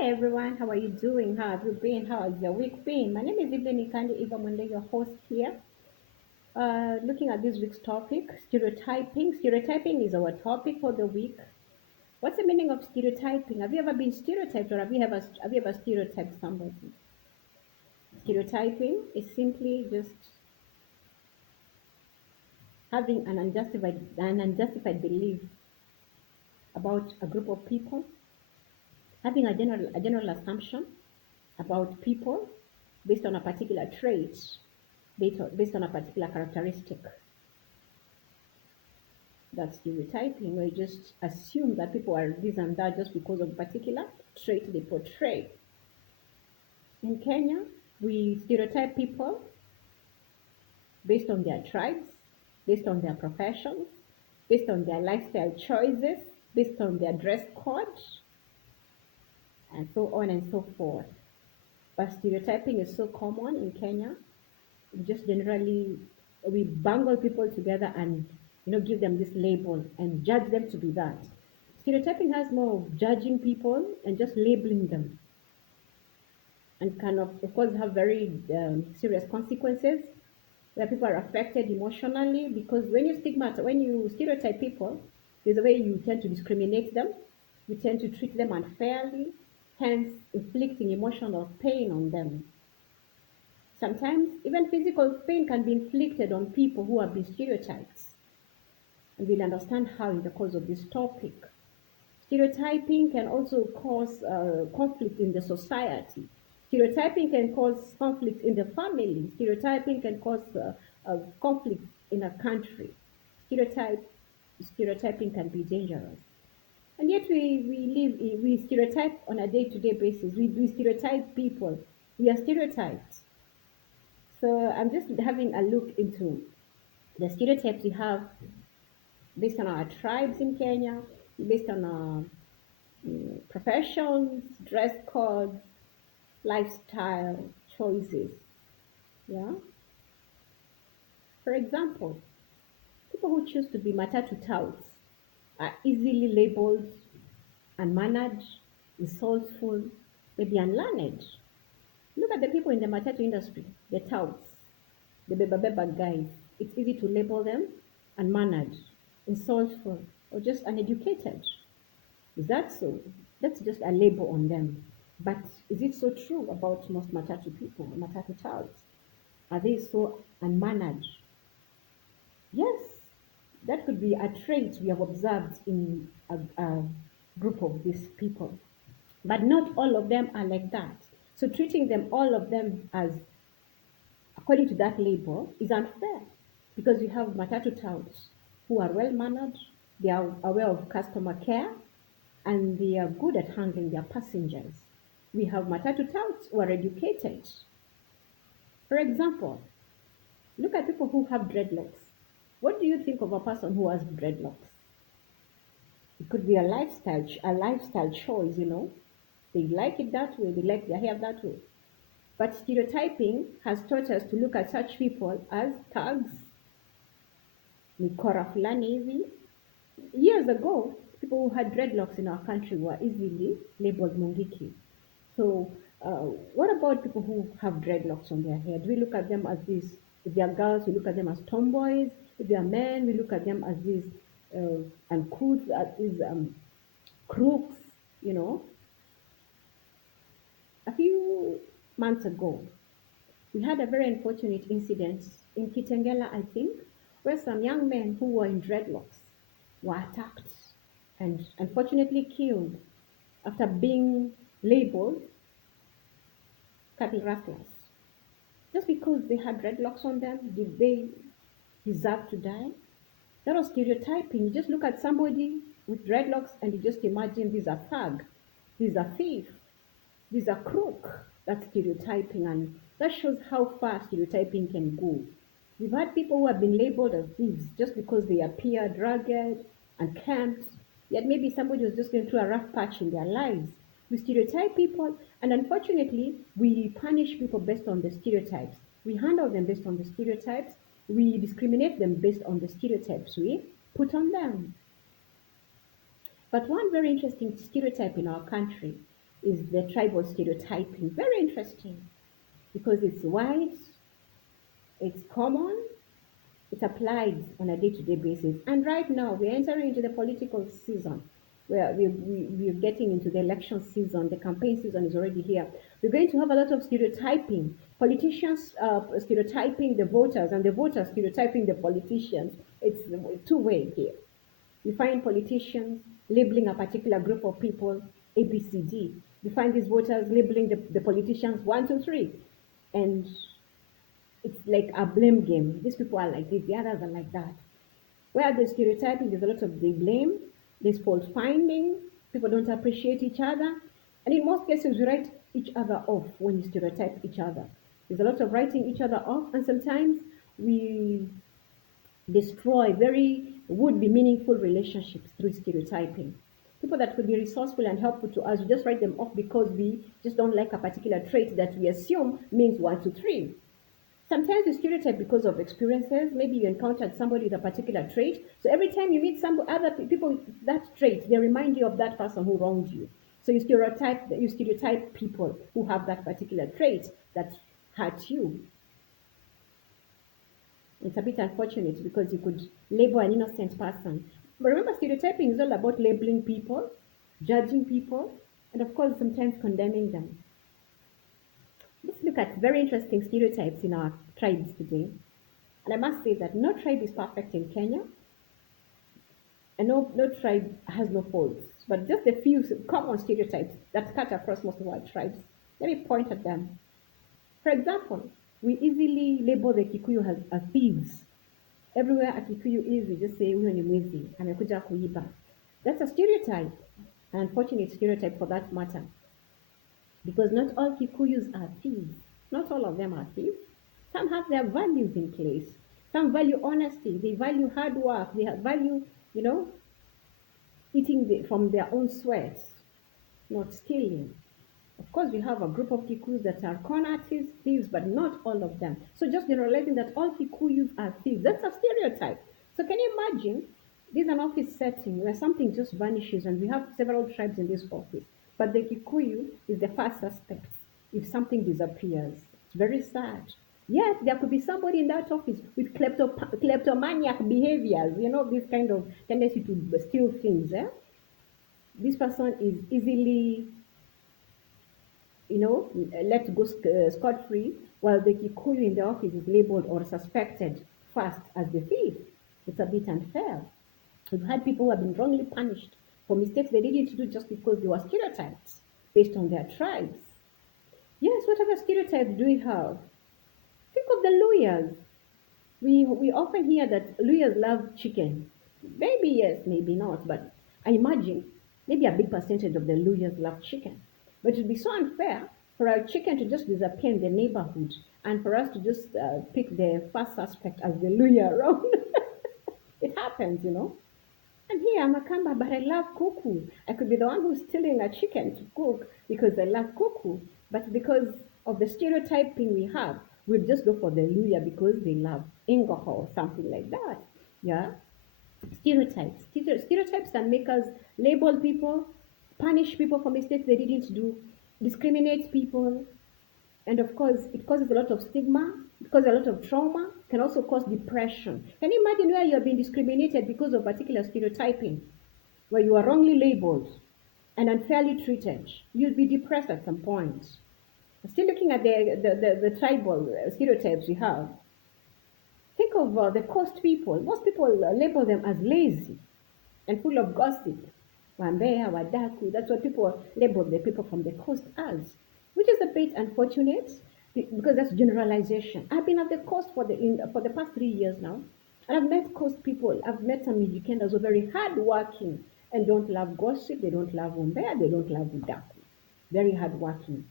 Hi everyone, how are you doing? How have you been? How has your week been? My name is Evelyn Ikandi, Evermwende, your host here. Looking at this week's topic, stereotyping. Stereotyping is our topic for the week. What's the meaning of stereotyping? Have you ever been stereotyped, or have you ever stereotyped somebody? Stereotyping is simply just having an unjustified belief about a group of people, having a general assumption about people based on a particular trait, based on a particular characteristic. That's stereotyping, where you just assume that people are this and that just because of a particular trait they portray. In Kenya, we stereotype people based on their tribes, based on their professions, based on their lifestyle choices, based on their dress code, and so on and so forth. But stereotyping is so common in Kenya. We just generally we bungle people together and give them this label and judge them to be that. Stereotyping has more of judging people and just labeling them, and can of course have very serious consequences where people are affected emotionally, because when you stereotype people, there's a way you tend to discriminate them, you tend to treat them unfairly, hence inflicting emotional pain on them. Sometimes even physical pain can be inflicted on people who have been stereotyped, and we'll understand how in the course of this topic. Stereotyping can also cause conflict in the society. Stereotyping can cause conflict in the family. Stereotyping can cause conflict in a country. Stereotype, Stereotyping can be dangerous. And yet we stereotype on a day-to-day basis. We stereotype people. We are stereotyped. So I'm just having a look into the stereotypes we have based on our tribes in Kenya, based on our professions, dress codes, lifestyle choices. Yeah. For example, people who choose to be matatu touts are easily labeled unmanaged, resourceful, maybe unlearned. Look at the people in the matatu industry, the touts, the beba beba guys. It's easy to label them unmanaged, insultful, or just uneducated. Is that so? That's just a label on them. But is it so true about most matatu people, matatu touts? Are they so unmanaged? Yes, that could be a trait we have observed in a group of these people. But not all of them are like that. So treating them, all of them, as according to that label is unfair, because you have matatu touts who are well mannered, they are aware of customer care, and they are good at handling their passengers. We have matatu touts who are educated. For example, look at people who have dreadlocks. What do you think of a person who has dreadlocks? It could be a lifestyle choice. They like it that way, they like their hair that way. But stereotyping has taught us to look at such people as thugs, mikora fulani hivi. Years ago, people who had dreadlocks in our country were easily labeled mungiki. So, what about people who have dreadlocks on their head? We look at them as these. If they are girls, we look at them as tomboys. If they are men, we look at them as these uncouth, as these crooks. You know, a few months ago, we had a very unfortunate incident in Kitengela, I think, where some young men who were in dreadlocks were attacked and unfortunately killed after being labeled cattle rustlers. Just because they had dreadlocks on them, did they deserve to die? That was stereotyping. You just look at somebody with dreadlocks and you just imagine this is a thug, this is a thief, this is a crook. That's stereotyping, and that shows how far stereotyping can go. We've had people who have been labeled as thieves just because they appear rugged and camped, yet maybe somebody was just going through a rough patch in their lives. We stereotype people, and unfortunately, we punish people based on the stereotypes. We handle them based on the stereotypes. We discriminate them based on the stereotypes we put on them. But one very interesting stereotype in our country is the tribal stereotyping. Very interesting because it's wide, it's common, it's applied on a day-to-day basis. And right now, we're entering into the political season where we're getting into the election season. The campaign season is already here. We're going to have a lot of stereotyping. Politicians stereotyping the voters, and the voters stereotyping the politicians. It's two-way here. We find politicians labeling a particular group of people A, B, C, D. We find these voters labeling the politicians one, two, three. And it's like a blame game. These people are like this, the others are like that. Where there's stereotyping, there's a lot of they blame, there's fault finding, people don't appreciate each other. And in most cases, we write each other off when you stereotype each other. There's a lot of writing each other off, and sometimes we destroy very would be meaningful relationships through stereotyping. People that could be resourceful and helpful to us, we just write them off because we just don't like a particular trait that we assume means one, two, three. Sometimes you stereotype because of experiences. Maybe you encountered somebody with a particular trait. So every time you meet some other people with that trait, they remind you of that person who wronged you. So you stereotype people who have that particular trait that hurt you. It's a bit unfortunate because you could label an innocent person. But remember, stereotyping is all about labeling people, judging people, and of course, sometimes condemning them. Let's look at very interesting stereotypes in our tribes today. And I must say that no tribe is perfect in Kenya, and no tribe has no faults, but just a few common stereotypes that cut across most of our tribes. Let me point at them. For example, we easily label the Kikuyu as thieves. Everywhere a Kikuyu is, we just say, huyo ni mwizi, amekuja kuiba. That's a stereotype, an unfortunate stereotype for that matter. Because not all Kikuyus are thieves. Not all of them are thieves. Some have their values in place. Some value honesty. They value hard work. They value, you know, eating from their own sweat, not stealing. Of course, we have a group of Kikuyus that are con artists, thieves, but not all of them. So just generalizing that all Kikuyus are thieves, that's a stereotype. So can you imagine, this is an office setting where something just vanishes and we have several tribes in this office, but the Kikuyu is the first suspect if something disappears. It's very sad. Yet there could be somebody in that office with kleptomaniac behaviors, this kind of tendency to steal things. This person is easily let go scot-free, while the Kikuyu in the office is labeled or suspected first as the thief. It's a bit unfair. We've had people who have been wrongly punished for mistakes they didn't do just because they were stereotyped based on their tribes. Yes, what other stereotypes do we have? Think of the Luyas. We often hear that Luyas love chicken. Maybe yes, maybe not, but I imagine maybe a big percentage of the Luyas love chicken. But it would be so unfair for our chicken to just disappear in the neighborhood and for us to just pick the first suspect as the Luya around. It happens. And here I'm a Kamba, but I love kuku. I could be the one who's stealing a chicken to cook because I love kuku. But because of the stereotyping we have, we'll just go for the Luya because they love Ingoho or something like that. Yeah? Stereotypes. Stereotypes can make us label people, punish people for mistakes they didn't do, discriminate people, and of course, it causes a lot of stigma, it causes a lot of trauma, can also cause depression. Can you imagine where you have been discriminated because of particular stereotyping, where you are wrongly labeled and unfairly treated? You'll be depressed at some point. Still looking at the tribal stereotypes we have. Think of the coast people. Most people label them as lazy and full of gossip. Wambea, Wadaku, that's what people label the people from the coast as, which is a bit unfortunate because that's generalization. I've been at the coast for the past 3 years now, and I've met coast people. I've met some Mijikenders who are very hardworking and don't love gossip, they don't love Wambea, they don't love Wadaku. Very hardworking.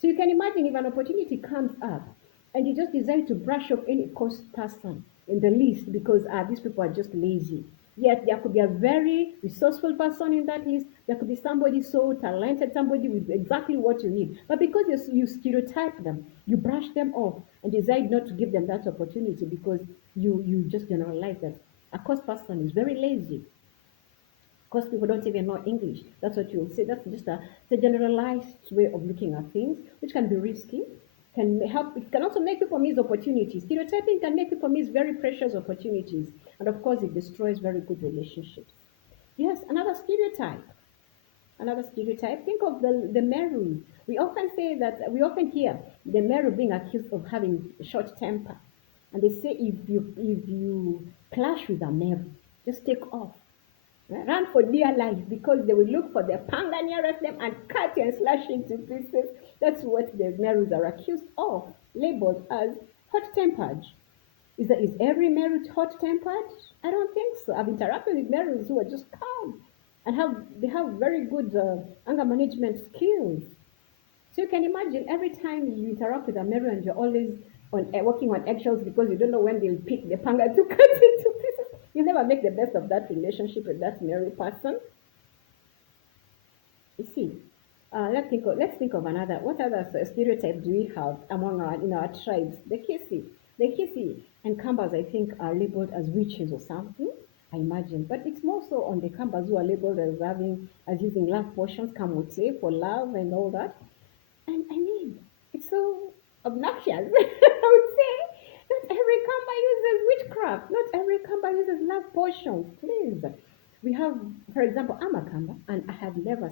So you can imagine if an opportunity comes up and you just decide to brush off any coast person in the list because these people are just lazy. Yet there could be a very resourceful person in that list. There could be somebody so talented, somebody with exactly what you need. But because you stereotype them, you brush them off and decide not to give them that opportunity because you just generalize that a cost person is very lazy. Because people don't even know English. That's what you'll say. That's just a generalized way of looking at things, which can be risky, can help. It can also make people miss opportunities. Stereotyping can make people miss very precious opportunities. And of course, it destroys very good relationships. Yes, another stereotype. Another stereotype. Think of the Meru. We often hear the Meru being accused of having short temper. And they say if you clash with a Meru, just take off. Run for dear life because they will look for the panga nearest them and cut and slash into pieces. That's what the Merus are accused of, labeled as hot-tempered. Is every Meru hot-tempered? I don't think so. I've interacted with Merus who are just calm and they have very good anger management skills. So you can imagine every time you interact with a Meru and you're always working on eggshells because you don't know when they'll pick the panga to cut into pieces. You never make the best of that relationship with that Meru person. You see, let's think of another. What other stereotypes do we have among our in our tribes? The Kisi and Kambas, I think, are labeled as witches or something. I imagine, but it's more so on the Kambas who are labeled as using love potions, kamote for love and all that. And I mean, it's so obnoxious. I would say not every Kamba uses witchcraft. Not every Kamba uses love potions. Please. We have, for example, I'm a Kamba, and I've never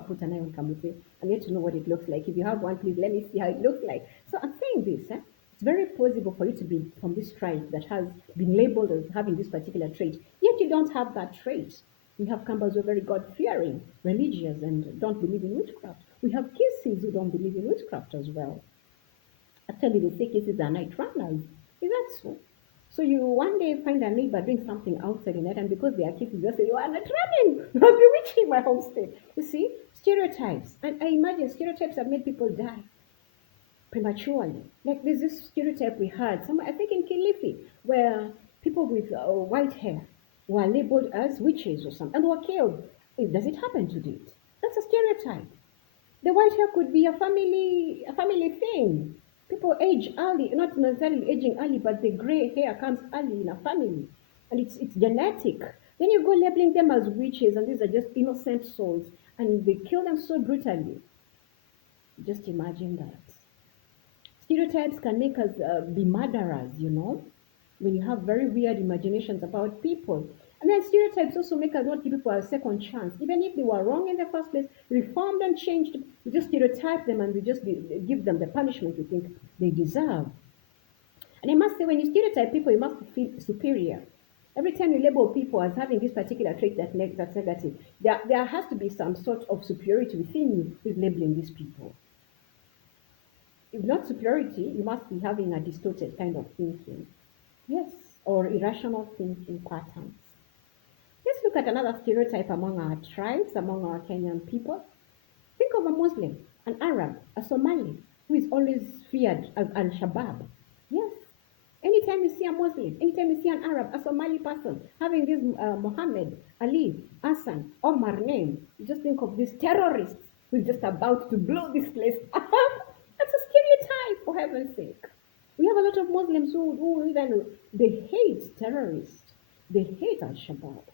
put an eye on Kamute. I'm yet to know what it looks like. If you have one, please let me see how it looks like. So I'm saying this, it's very plausible for you to be from this tribe that has been labeled as having this particular trait, yet you don't have that trait. We have Kambas who are very God fearing, religious, and don't believe in witchcraft. We have Kisses who don't believe in witchcraft as well. Actually, they say Kisses are night runners. Is that so? So you one day find a neighbor doing something outside the night, and because they are Kisses, you say, you are not running, you are bewitching my homestead. You see, stereotypes. And I imagine stereotypes have made people die prematurely. Like there's this stereotype we had, I think in Kilifi, where people with white hair were labeled as witches or something and were killed. Does it happen today? That's a stereotype. The white hair could be a family thing. People age early, not necessarily aging early, but the gray hair comes early in a family, and it's genetic. Then you go labeling them as witches, and these are just innocent souls, and they kill them so brutally. Just imagine that. Stereotypes can make us be murderers, when you have very weird imaginations about people. And then stereotypes also make us not give people a second chance. Even if they were wrong in the first place, reformed and changed, we just stereotype them and we just give them the punishment we think they deserve. And I must say, when you stereotype people, you must feel superior. Every time you label people as having this particular trait that's negative, there has to be some sort of superiority within you with labeling these people. If not superiority, you must be having a distorted kind of thinking. Yes, or irrational thinking patterns. Let's look at another stereotype among our tribes, among our Kenyan people. Think of a Muslim, an Arab, a Somali, who is always feared as Al Shabaab. Yes. Anytime you see a Muslim, anytime you see an Arab, a Somali person having this Muhammad, Ali, Hassan, Omar name, you just think of this terrorist who's just about to blow this place up. That's a stereotype, for heaven's sake. We have a lot of Muslims who even they hate terrorists. They hate Al Shabaab.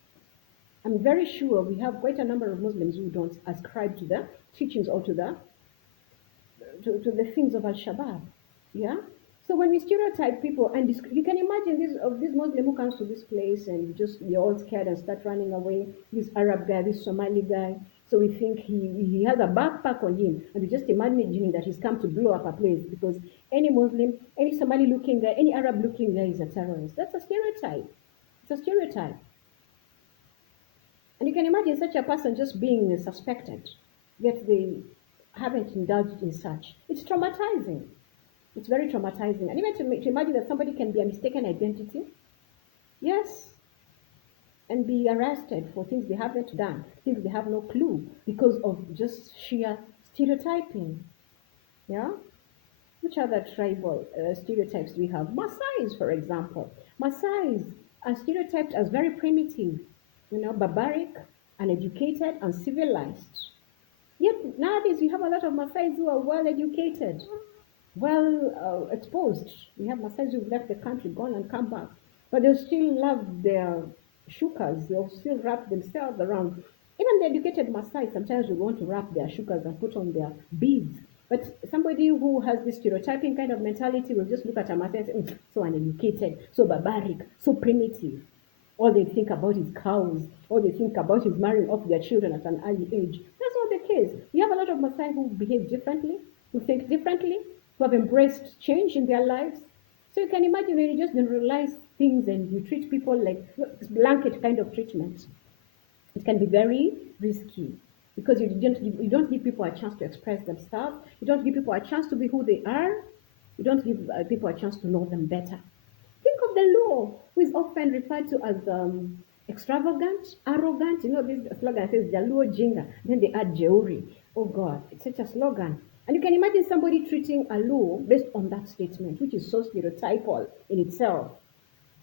I'm very sure we have quite a number of Muslims who don't ascribe to the teachings or to the things of Al Shabaab. Yeah. So when we stereotype people, and you can imagine this Muslim who comes to this place and they're all scared and start running away. This Arab guy, this Somali guy. So we think he has a backpack on him, and we just imagining that he's come to blow up a place because any Muslim, any Somali looking guy, any Arab looking guy is a terrorist. That's a stereotype. It's a stereotype. And you can imagine such a person just being suspected, yet they haven't indulged in such. It's traumatizing. It's very traumatizing. And even to imagine that somebody can be a mistaken identity, yes, and be arrested for things they haven't done, things they have no clue, because of just sheer stereotyping. Yeah? Which other tribal stereotypes do we have? Maasais, for example. Maasais are stereotyped as very primitive, barbaric, uneducated, uncivilized. Yet nowadays we have a lot of Maasais who are well educated, well exposed. We have Maasais who've left the country, gone and come back, but they still love their shukas. They'll still wrap themselves around. Even the educated Maasai sometimes will want to wrap their shukas and put on their beads. But somebody who has this stereotyping kind of mentality will just look at a Maasai and say, so uneducated, so barbaric, so primitive. All they think about is cows. All they think about is marrying off their children at an early age. That's not the case. You have a lot of Maasai who behave differently, who think differently, who have embraced change in their lives. So you can imagine when you just generalize things and you treat people like blanket kind of treatment, it can be very risky because you don't give people a chance to express themselves. You don't give people a chance to be who they are. You don't give people a chance to know them better. Think of the law, who is often referred to as extravagant, arrogant. You know, this slogan says Jaluo Jinga, then they add Jeuri. Oh God, it's such a slogan. And you can imagine somebody treating a law based on that statement, which is so stereotypal in itself.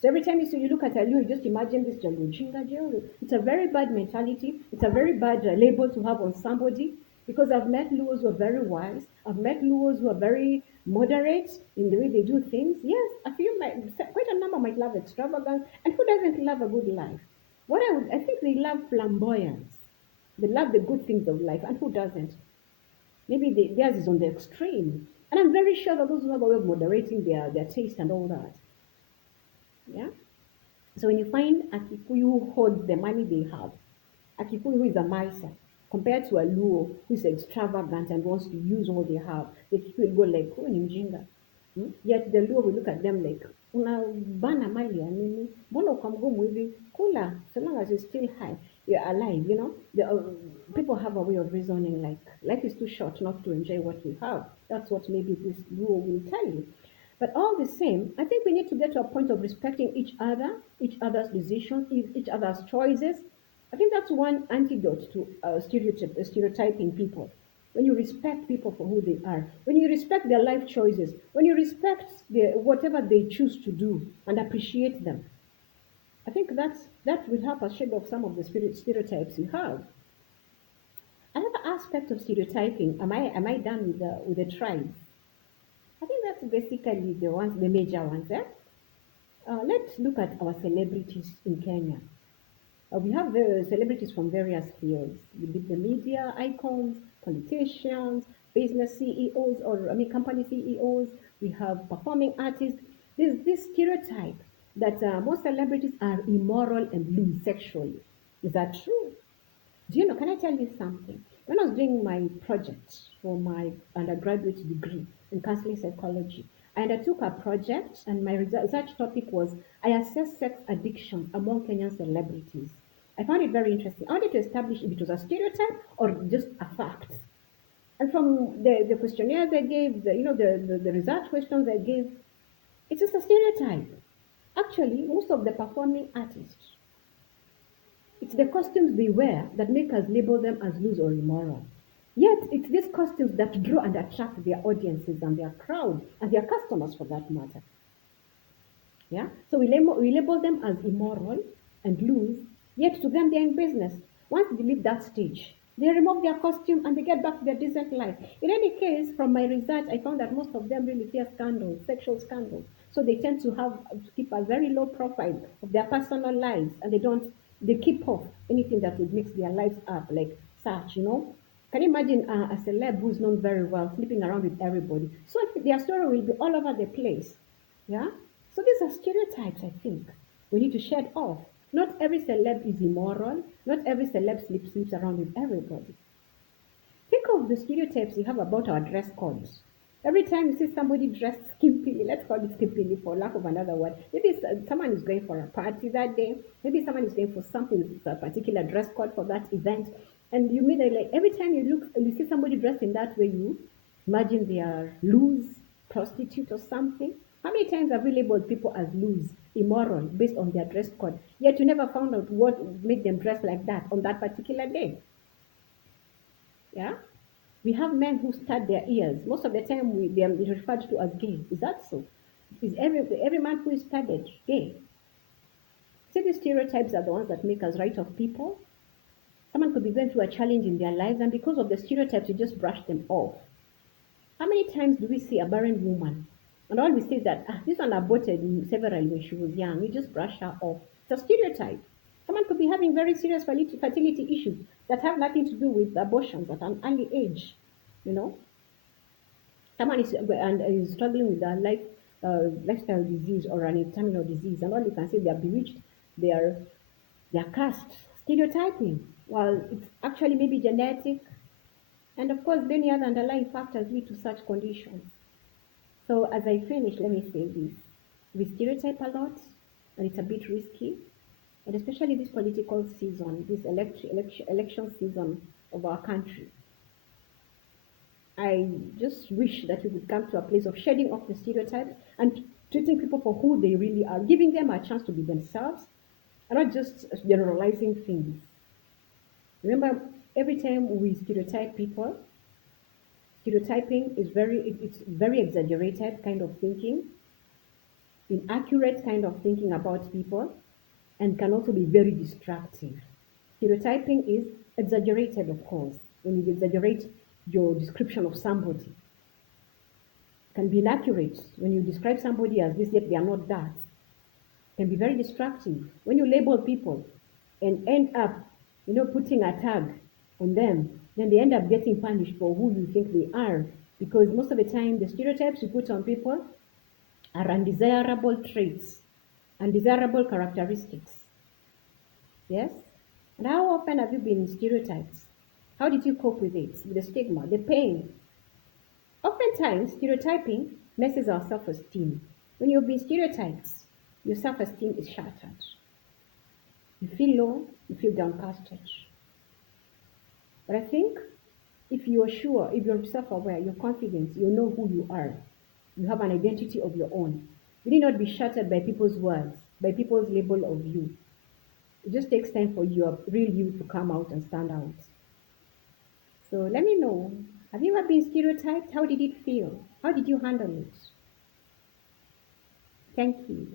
So every time you look at a Luo, you just imagine this Jalujinga Jelu. It's a very bad mentality. It's a very bad label to have on somebody because I've met Luos who are very wise. I've met Luos who are very moderate in the way they do things. Yes, a few quite a number might love extravagance. And who doesn't love a good life? I think they love flamboyance. They love the good things of life. And who doesn't? Maybe theirs is on the extreme. And I'm very sure that those who have a way of moderating their taste and all that. Yeah. So when you find a Kikuyu who holds the money they have, a Kikuyu who is a miser, compared to a Luo who is extravagant and wants to use all they have, the Kikuyu will go like, oh, ni mjinga. Yet the Luo will look at them like, unabana mali ya nini? Mbona ukamgumu hivi? Kula, so long as it's still high, you're alive, you know? People have a way of reasoning like, life is too short not to enjoy what we have. That's what maybe this Luo will tell you. But all the same, I think we need to get to a point of respecting each other, each other's decisions, each other's choices. I think that's one antidote to stereotyping people. When you respect people for who they are, when you respect their life choices, when you respect whatever they choose to do and appreciate them, I think that will help us shed off some of the stereotypes we have. Another aspect of stereotyping, am I done with the tribes? I think that's basically the major ones. Let's look at our celebrities in Kenya. We have celebrities from various fields. The media icons, politicians, business CEOs, or I mean company CEOs. We have performing artists. There's this stereotype that most celebrities are immoral and loose sexually. Is that true? Do you know? Can I tell you something? When I was doing my project for my undergraduate degree in counseling psychology, I undertook a project, and my research topic was I assess sex addiction among Kenyan celebrities. I found it very interesting. I wanted to establish if it was a stereotype or just a fact. And from the questionnaires I gave, the research questions I gave, it's just a stereotype. Actually, most of the performing artists, it's the costumes they wear that make us label them as loose or immoral. Yet, it's these costumes that draw and attract their audiences and their crowd and their customers for that matter. Yeah? So we label them as immoral and loose, yet to them they're in business. Once they leave that stage, they remove their costume and they get back to their decent life. In any case, from my research, I found that most of them really fear scandals, sexual scandals. So they tend to keep a very low profile of their personal lives, and they keep off anything that would mix their lives up, like such. Can you imagine a celeb who's known very well sleeping around with everybody? So their story will be all over the place. Yeah? So these are stereotypes, I think. We need to shed off. Not every celeb is immoral. Not every celeb sleeps around with everybody. Think of the stereotypes you have about our dress codes. Every time you see somebody dressed skimpily, let's call it skimpily for lack of another word, maybe someone is going for a party that day, maybe someone is going for something with a particular dress code for that event, and you mean like every time you see somebody dressed in that way, you imagine they are loose, prostitute or something. How many times have we labeled people as loose, immoral, based on their dress code? Yet you never found out what made them dress like that on that particular day. Yeah? We have men who stud their ears. Most of the time, they are referred to as gay. Is that so? Is every man who is studied gay? See, these stereotypes are the ones that make us write off people. Someone could be going through a challenge in their lives, and because of the stereotypes, you just brush them off. How many times do we see a barren woman? And all we say is that this one aborted several when she was young. We just brush her off. It's a stereotype. Someone could be having very serious fertility issues that have nothing to do with abortions at an early age. You know, someone is struggling with a lifestyle disease or an terminal disease, and all you can say they are bewitched, they are they are cursed. Stereotyping. Well, it's actually maybe genetic, and of course, many other underlying factors lead to such conditions. So, as I finish, let me say this: we stereotype a lot, and it's a bit risky, and especially this political season, this election season of our country. I just wish that we would come to a place of shedding off the stereotypes and treating people for who they really are, giving them a chance to be themselves and not just generalizing things. Remember, every time we stereotype people, stereotyping is it's very exaggerated kind of thinking, inaccurate kind of thinking about people, and can also be very destructive. Stereotyping is exaggerated, of course, when you exaggerate your description of somebody. It can be inaccurate when you describe somebody as this, yet they are not that. It can be very destructive when you label people and end up, putting a tag on them. Then they end up getting punished for who you think they are, because most of the time the stereotypes you put on people are undesirable traits, undesirable characteristics. Yes? And how often have you been stereotyped? How did you cope with it? With the stigma, the pain? Oftentimes, stereotyping messes our self esteem. When you've been stereotyped, your self esteem is shattered. You feel low, you feel downcasted. But I think if you're sure, if you're self aware, you're confident, you know who you are, you have an identity of your own, you need not be shattered by people's words, by people's label of you. It just takes time for your real you to come out and stand out. So let me know. Have you ever been stereotyped? How did it feel? How did you handle it? Thank you.